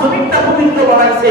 জমিনটা পবিত্র বানাইছে।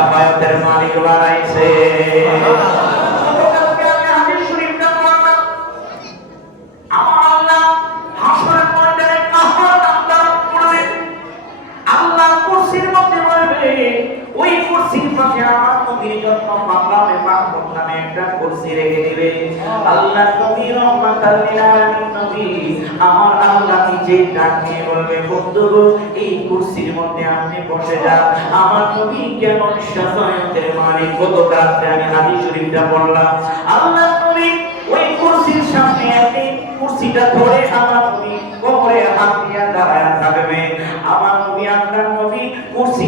মালিক বানাইছে। একটা কুরসি রেখে দিবে। আল্লাহ নবী রহমাতাল লিল নবী। আমার আল্লাহ নিজে ডাক বলবে বন্ধু এই কুরসির মধ্যে আপনি বসে যান। আমার নবী কেমন শাফায়াতের মালিক। কত রাত্রে আমি হাদিস শরীফটা পড়লাম। আল্লাহ নবী, ওই কুরসির সামনে আপনি কুরসিটা ধরে আমার নবী কোমরে হাত দিয়ে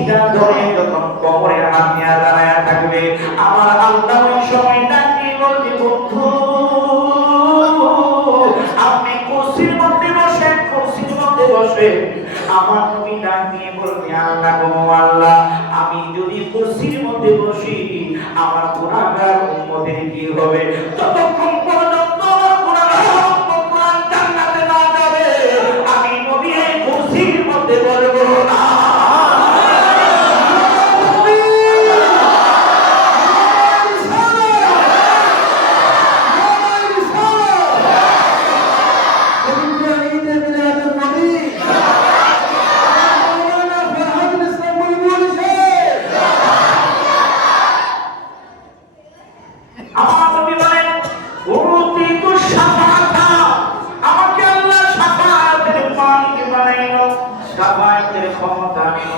কুরসিটা ধরে যখন কোমরে হাত দিয়ে দাঁড়ায় থাকবে, আমার আল্লাহ ওই সময় ডাকি বলবে, বন্ধু, আপনি কুরসির মধ্যে বসে কুরসির মধ্যে বসে। আমার নবী ডাক দিয়ে বলবে, আল্লাহ গো আল্লাহ, আমি যদি কুরসির মধ্যে বসি, আমার গুনাহগার উম্মতের কি হবে?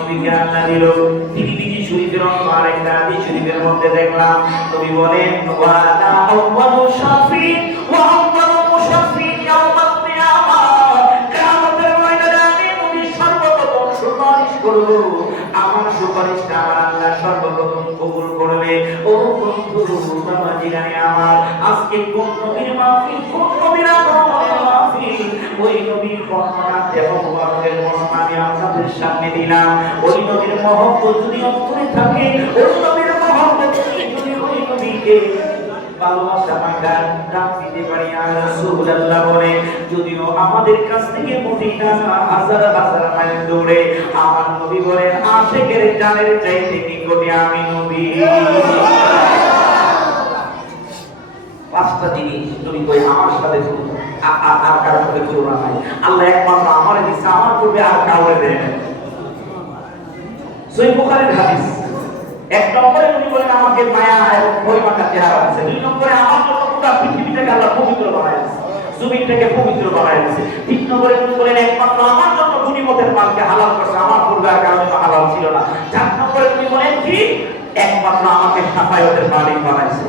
নবীকে আল্লাহ দিল। তিরমিজি শরীফের অন্য আরেকটা হাদিস শরীফের মধ্যে দেখলাম, নবী বলেন আমার সুপারিশটা আমার আল্লাহ সর্বপ্রথম কবুল করবে। ও বন্ধু বাবা আমার আজকে কোন নবীর মাহফিল, কোন নবীর ওই নবীর বর্ণনা আমি সামনে দিলাম। ওই নবীর মহব্বত যদি অন্তরে থাকে, ওই নবীর মহব্বত যদি ওই নবীকে যদিও আমাদের কাছ থেকে আমার নবী বলেন, আশেকের চাইতে আমি নবী পাঁচটা জিনিস তুমি কই আমার সাথে তুলনা আর কারোর সাথে তুলনা নাই। আল্লাহ একমাত্র আমার দিচ্ছে আমার পূর্বে আর কাউরে দেয় সই বুখারীর হাদিস। এক নম্বরে উনি বলেন, আমাকে মায়া এবং ভয় চেহারা আছে দুই নম্বরে, আমার জন্য পুরো পৃথিবীটাকে আল্লাহ পবিত্র বানাইছে জমিনটাকে পবিত্র বানাইছে তিন নম্বরে উনি বলেন, একমাত্র আমার জন্য গুণিমতের মালকে হালাল করছে আমার পূর্বের কারণে তো হালাল ছিল না চার নম্বরে উনি বলেন কি একমাত্র আমাকে সাফায়তের মালিক বানাইছে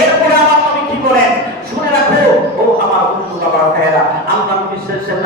এরপরে আমার নবী কি বলেন শুনে রাখো ও আমার বন্ধু বাবা ভাইয়েরা আল্লাহ নবী সাল্লাল্লাহু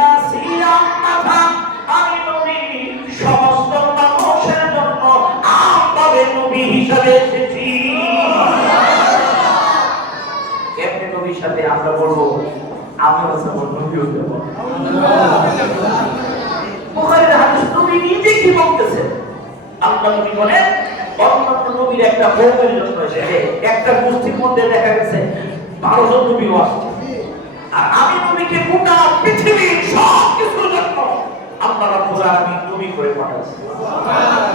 নবী হিসাবে এসেছি। কেমনে নবীর সাথে আমরা বলব? আমরা সবার নবী হতে বুখারীর হাদিস নবী নিজে কি বলতেছেন আল্লাহ নবী বলেন অন্যান্য নবীর একটা কৌমের জন্য এসেছে একটা গোষ্ঠীর মধ্যে দেখা গেছে বারো জন নবীও আসছে আর আমি নবীকে গোটা পৃথিবীর সব কিছুর জন্য আল্লাহ রাব্বুল আলামিন নবী করে পাঠাইছে। সুবহানাল্লাহ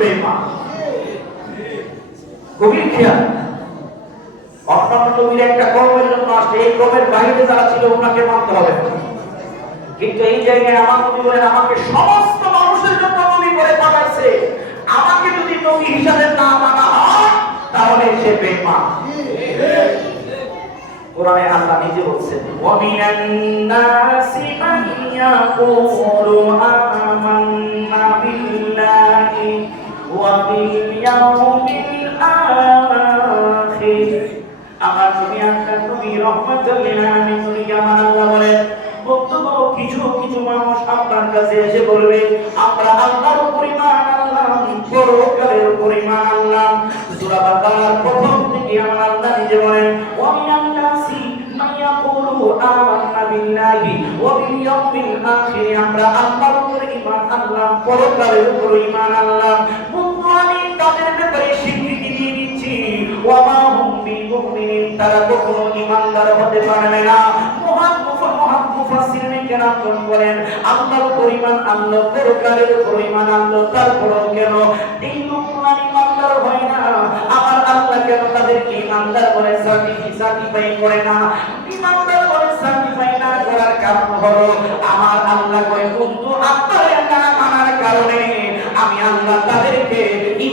বেঈমান গভীর খেয়াল। অন্যান্য নবীর একটা কর্মের জন্য আসছে। এই কর্মের বাইরে যারা ছিল, ওনাকে মানতে হবে। কিন্তু এই জায়গায় আমার নবী বলেন, আমাকে সমস্ত মানুষের জন্য নবী করে পাঠাচ্ছে আমাকে যদি নবী হিসাবে না মানা হয়, তাহলে সে বেঈমান কোরআনে আল্লাহ নিজে বলছেন ওয়ামিনান নাসি মান ইয়াকুলু ওয়া বিল আমার তুমি একটা তুমি রহমাতুল আলামিন তুমি আমার আল্লাহ বলেন? বক্তব্য কিছু কিছু মানুষ আপনার কাছে এসে বলবে, আমরা আল্লাহর পরিমাণ আল্লাহ, পরকালের পরিমাণ আল্লাহ। সূরা বাকারার প্রথম থেকে আমার আল্লাহ নিজে বলেন ওয়ামিনান নাসি মান আমান্না বিল্লাহি ওয়া বিল ইয়াউমিল আখির। আমরা আল্লাহর উপর ঈমান পরকালের বন্ধু আমি তাদের ব্যাপারে স্বীকৃতি দিয়ে দিচ্ছি। ওয়া মা হুম তারা কখনো হতে পারবে না। মহান মহান বলেন, আল্লাহর কেন এই হয় না? আমার আল্লাহ কেন তাদেরকে সার্টিফাই করে না? বলে সার্টিফাই না করার কারণ হলো, আমার আল্লাহ কয় আপনার না মানার কারণে আমি আল্লাহ তাদেরকে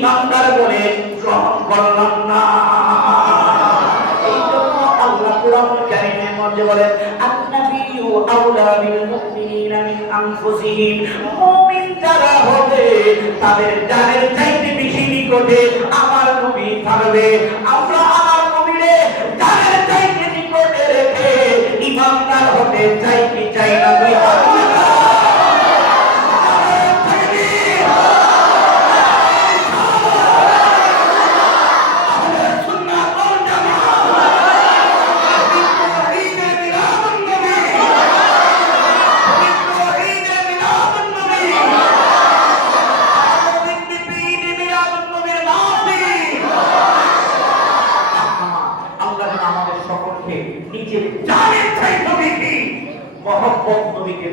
ঈমানদার বলে গ্রহণ করলাম না তাদের জানের চাইতে আমার নবী থাকবে। আমরা আমার নবীরে জানের ইমানদার হতে চাই মহব্বত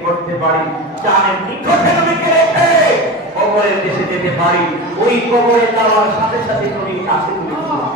করতে পারি, জানের নিকটে নবীকে রেখে কবরের দেশে যেতে পারি। ওই কবরে যাওয়ার সাথে সাথে নবী কাছে দিলাম।